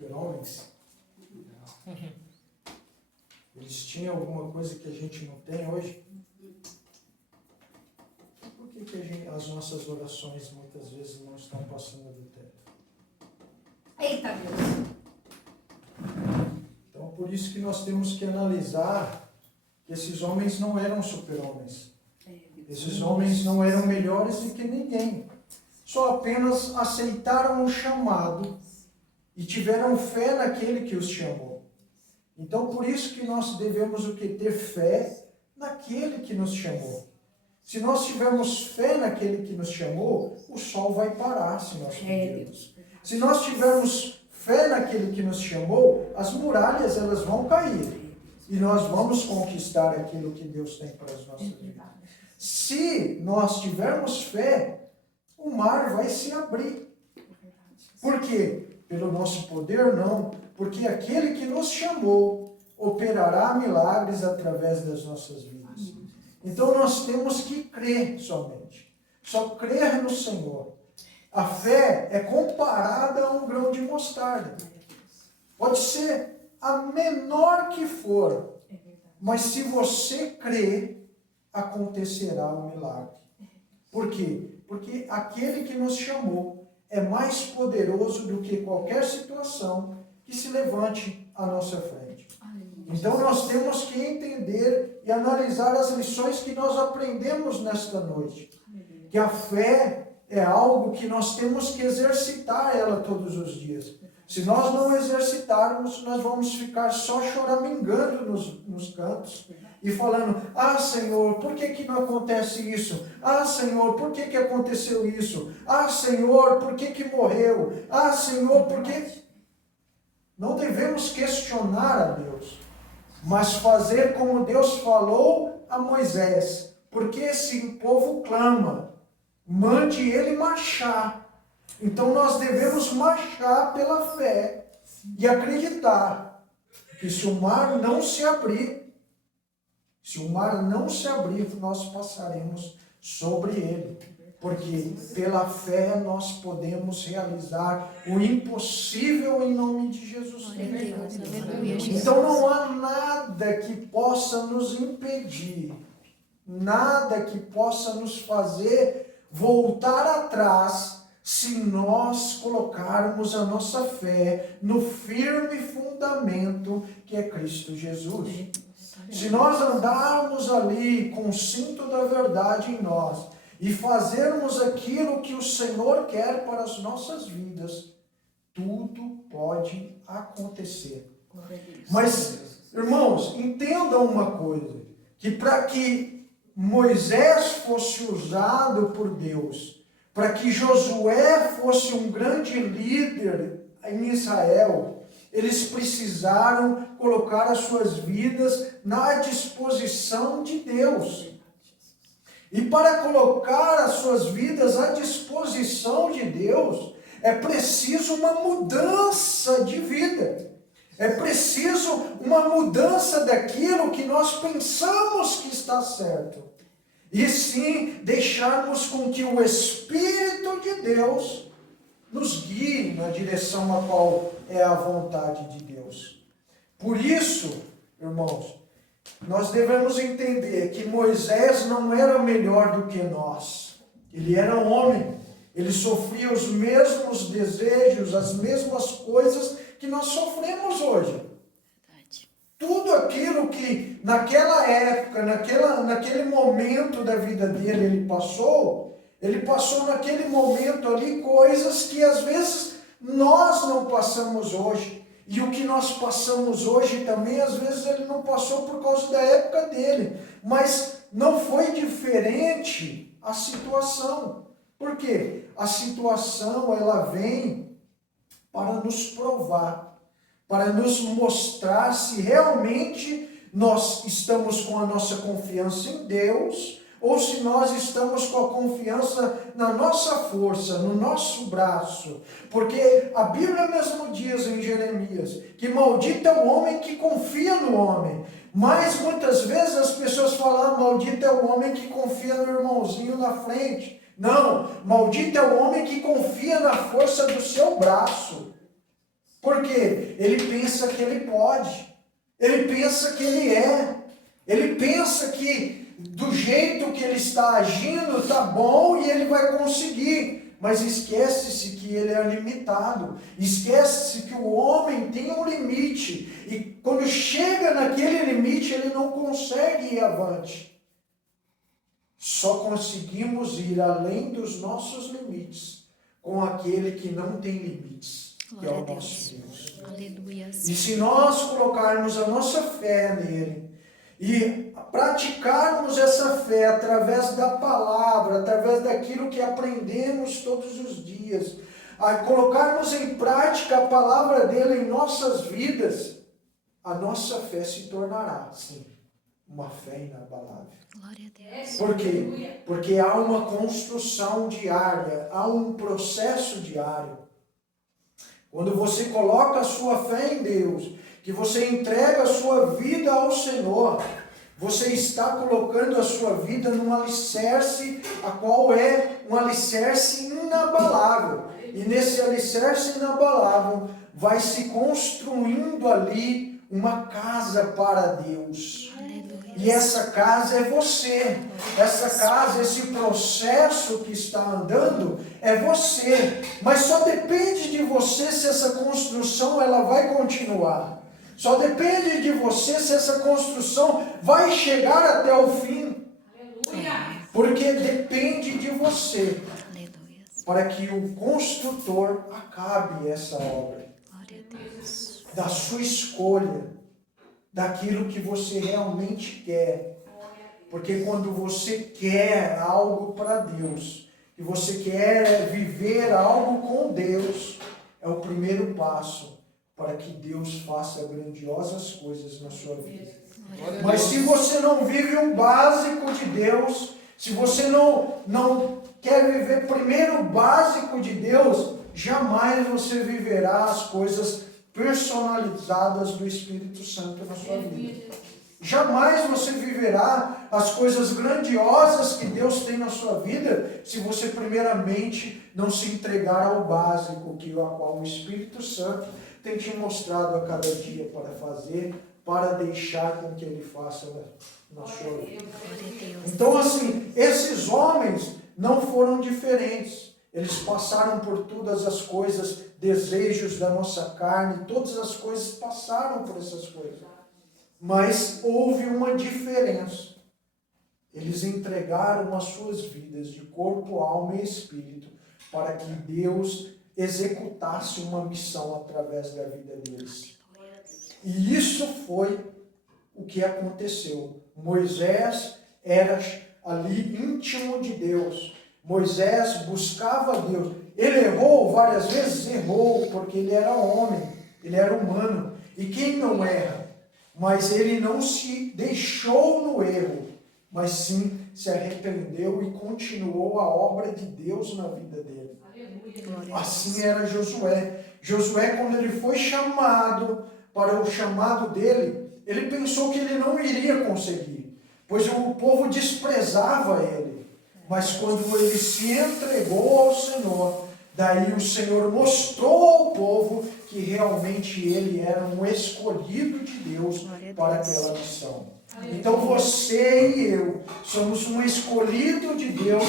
super-homens? Eles tinham alguma coisa que a gente não tem hoje? Por que as nossas orações muitas vezes não estão passando do teto? Eita, Deus! Então, por isso que nós temos que analisar que esses homens não eram super-homens. Esses homens não eram melhores do que ninguém. Só apenas aceitaram o chamado e tiveram fé naquele que os chamou. Então, por isso que nós devemos o quê? Ter fé naquele que nos chamou. Se nós tivermos fé naquele que nos chamou, o sol vai parar se nós pedirmos. Se nós tivermos fé naquele que nos chamou, as muralhas elas vão cair. E nós vamos conquistar aquilo que Deus tem para as nossas vidas. Se nós tivermos fé, o mar vai se abrir. Por quê? Pelo nosso poder? Não. Porque aquele que nos chamou operará milagres através das nossas vidas. Então nós temos que crer somente. Só crer no Senhor. A fé é comparada a um grão de mostarda. Pode ser a menor que for. Mas se você crer, acontecerá o milagre. Por quê? Porque aquele que nos chamou é mais poderoso do que qualquer situação que se levante à nossa frente. Então nós temos que entender e analisar as lições que nós aprendemos nesta noite. Que a fé é algo que nós temos que exercitar ela todos os dias. Se nós não exercitarmos, nós vamos ficar só choramingando nos cantos e falando: ah, Senhor, por que não acontece isso? Ah, Senhor, por que aconteceu isso? Ah, Senhor, por que morreu? Ah, Senhor, por que... Não devemos questionar a Deus, mas fazer como Deus falou a Moisés. Porque esse povo clama, mande ele marchar. Então nós devemos marchar pela fé e acreditar que se o mar não se abrir, nós passaremos sobre ele. Porque pela fé nós podemos realizar o impossível em nome de Jesus Cristo. Então não há nada que possa nos impedir, nada que possa nos fazer voltar atrás, se nós colocarmos a nossa fé no firme fundamento que é Cristo Jesus. Se nós andarmos ali com o cinto da verdade em nós e fazermos aquilo que o Senhor quer para as nossas vidas, tudo pode acontecer. Mas, irmãos, entendam uma coisa, que para que Moisés fosse usado por Deus, para que Josué fosse um grande líder em Israel, eles precisaram colocar as suas vidas na disposição de Deus. E para colocar as suas vidas à disposição de Deus, é preciso uma mudança de vida. É preciso uma mudança daquilo que nós pensamos que está certo. E sim, deixarmos com que o Espírito de Deus nos guie na direção a qual é a vontade de Deus. Por isso, irmãos, nós devemos entender que Moisés não era melhor do que nós. Ele era um homem. Ele sofria os mesmos desejos, as mesmas coisas que nós sofremos hoje. Tudo aquilo que naquela época, naquele momento da vida dele ele passou naquele momento ali coisas que às vezes nós não passamos hoje. E o que nós passamos hoje também, às vezes ele não passou por causa da época dele. Mas não foi diferente a situação. Por quê? A situação ela vem para nos provar, para nos mostrar se realmente nós estamos com a nossa confiança em Deus ou se nós estamos com a confiança na nossa força, no nosso braço. Porque a Bíblia mesmo diz em Jeremias que maldito é o homem que confia no homem. Mas muitas vezes as pessoas falam, maldito é o homem que confia no irmãozinho na frente. Não, maldito é o homem que confia na força do seu braço. Por quê? Ele pensa que ele pode. Ele pensa que ele é. Ele pensa que do jeito que ele está agindo está bom e ele vai conseguir. Mas esquece-se que ele é limitado. Esquece-se que o homem tem um limite. E quando chega naquele limite, ele não consegue ir avante. Só conseguimos ir além dos nossos limites com aquele que não tem limites, que é o nosso Deus. Aleluia. E se nós colocarmos a nossa fé nele e praticarmos essa fé através da palavra, através daquilo que aprendemos todos os dias, a colocarmos em prática a palavra dele em nossas vidas, a nossa fé se tornará, sim, uma fé inabalável. Glória a Deus. Por quê? Porque há uma construção diária, há um processo diário. Quando você coloca a sua fé em Deus, que você entrega a sua vida ao Senhor, você está colocando a sua vida num alicerce, a qual é um alicerce inabalável. E nesse alicerce inabalável vai se construindo ali uma casa para Deus. E essa casa é você. Essa casa, esse processo que está andando é você. Mas só depende de você se essa construção ela vai continuar. Só depende de você se essa construção vai chegar até o fim. Porque depende de você. Para que o construtor acabe essa obra. Da sua escolha. Daquilo que você realmente quer. Porque quando você quer algo para Deus, e você quer viver algo com Deus, é o primeiro passo para que Deus faça grandiosas coisas na sua vida. Mas se você não vive o básico de Deus, se você não quer viver primeiro o básico de Deus, jamais você viverá as coisas personalizadas do Espírito Santo na sua vida. Jamais você viverá as coisas grandiosas que Deus tem na sua vida se você primeiramente não se entregar ao básico que a qual o Espírito Santo tem te mostrado a cada dia para fazer, para deixar com que Ele faça na sua vida. Então assim, esses homens não foram diferentes. Eles passaram por todas as coisas, desejos da nossa carne, todas as coisas passaram por essas coisas. Mas houve uma diferença. Eles entregaram as suas vidas de corpo, alma e espírito para que Deus executasse uma missão através da vida deles. E isso foi o que aconteceu. Moisés era ali íntimo de Deus. Moisés buscava Deus. Ele errou várias vezes? Errou, porque ele era homem, ele era humano. E quem não erra? Mas ele não se deixou no erro, mas sim se arrependeu e continuou a obra de Deus na vida dele. Assim era Josué. Josué, quando ele foi chamado para o chamado dele, ele pensou que ele não iria conseguir, pois o povo desprezava ele. Mas quando ele se entregou ao Senhor, daí o Senhor mostrou ao povo que realmente ele era um escolhido de Deus para aquela missão. Então você e eu somos um escolhido de Deus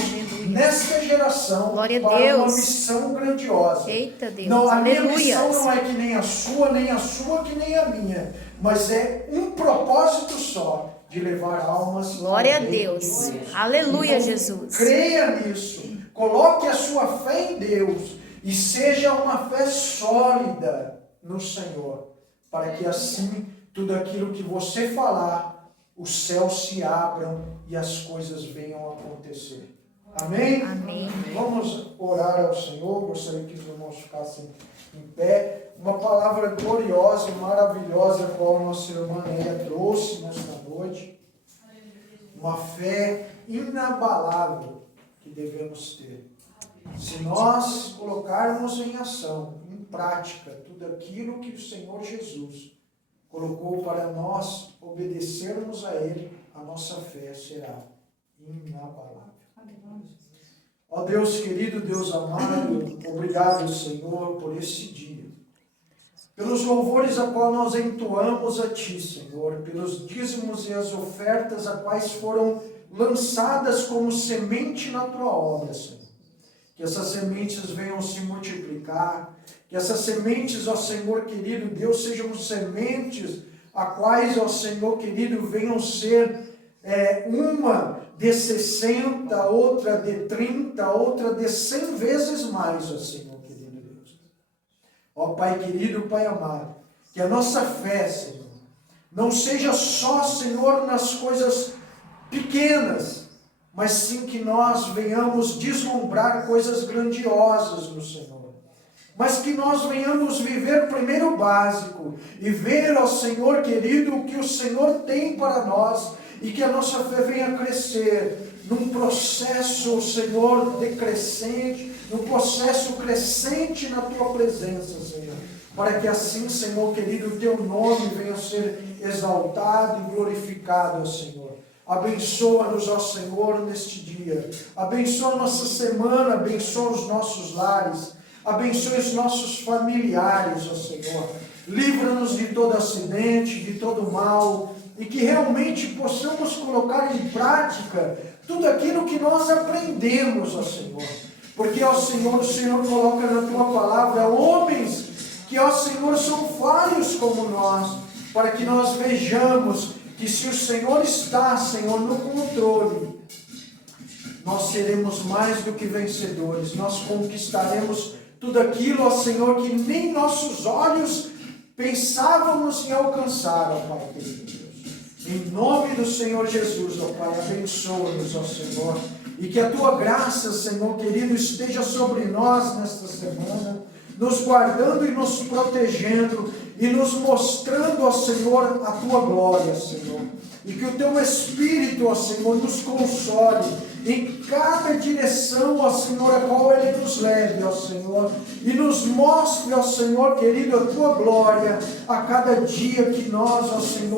nesta geração para uma missão grandiosa. Eita Deus. Não, a minha missão não é que nem a sua que nem a minha, mas é um propósito só. De levar almas. Glória a Deus. Aleluia, então, Jesus. Creia nisso. Coloque a sua fé em Deus. E seja uma fé sólida no Senhor. Para que assim, tudo aquilo que você falar, os céus se abram e as coisas venham a acontecer. Amém? Amém. Vamos orar ao Senhor. Gostaria que os irmãos ficassem em pé. Uma palavra gloriosa e maravilhosa, a qual a nossa irmã Néia trouxe nesta noite. Uma fé inabalável que devemos ter. Se nós colocarmos em ação, em prática, tudo aquilo que o Senhor Jesus colocou para nós obedecermos a Ele, a nossa fé será inabalável. Ó Deus querido, Deus amado, obrigado, Senhor, por esse dia. pelos louvores a qual nós entoamos a Ti, Senhor, pelos dízimos e as ofertas a quais foram lançadas como semente na Tua obra, Senhor. Que essas sementes venham se multiplicar, que essas sementes, ó Senhor querido Deus, sejam sementes a quais, ó Senhor querido, venham ser uma de 60, outra de 30, outra de 100 vezes mais, ó Senhor querido Deus. Ó Pai querido, Pai amado, que a nossa fé, Senhor, não seja só, Senhor, nas coisas pequenas, mas sim que nós venhamos deslumbrar coisas grandiosas no Senhor. Mas que nós venhamos viver primeiro o básico e ver, ó Senhor querido, o que o Senhor tem para nós e que a nossa fé venha crescer num processo, Senhor, decrescente, num processo crescente na Tua presença, Senhor. Para que assim, Senhor querido, o Teu nome venha a ser exaltado e glorificado, ó Senhor. Abençoa-nos, ó Senhor, neste dia. Abençoa a nossa semana, abençoa os nossos lares. Abençoe os nossos familiares, ó Senhor. Livra-nos de todo acidente, de todo mal, e que realmente possamos colocar em prática tudo aquilo que nós aprendemos, ó Senhor. Porque, ó Senhor, o Senhor coloca na Tua palavra homens que, ó Senhor, são falhos como nós, para que nós vejamos que se o Senhor está, Senhor, no controle, nós seremos mais do que vencedores, nós conquistaremos tudo aquilo, ó Senhor, que nem nossos olhos pensávamos em alcançar, ó Pai querido Deus. Em nome do Senhor Jesus, ó Pai, abençoa-nos, ó Senhor, e que a Tua graça, Senhor querido, esteja sobre nós nesta semana, nos guardando e nos protegendo, e nos mostrando, ó Senhor, a Tua glória, Senhor. E que o Teu Espírito, ó Senhor, nos console em cada direção, ó Senhor, a qual Ele nos leve, ó Senhor, e nos mostre, ó Senhor querido, a Tua glória a cada dia que nós, ó Senhor,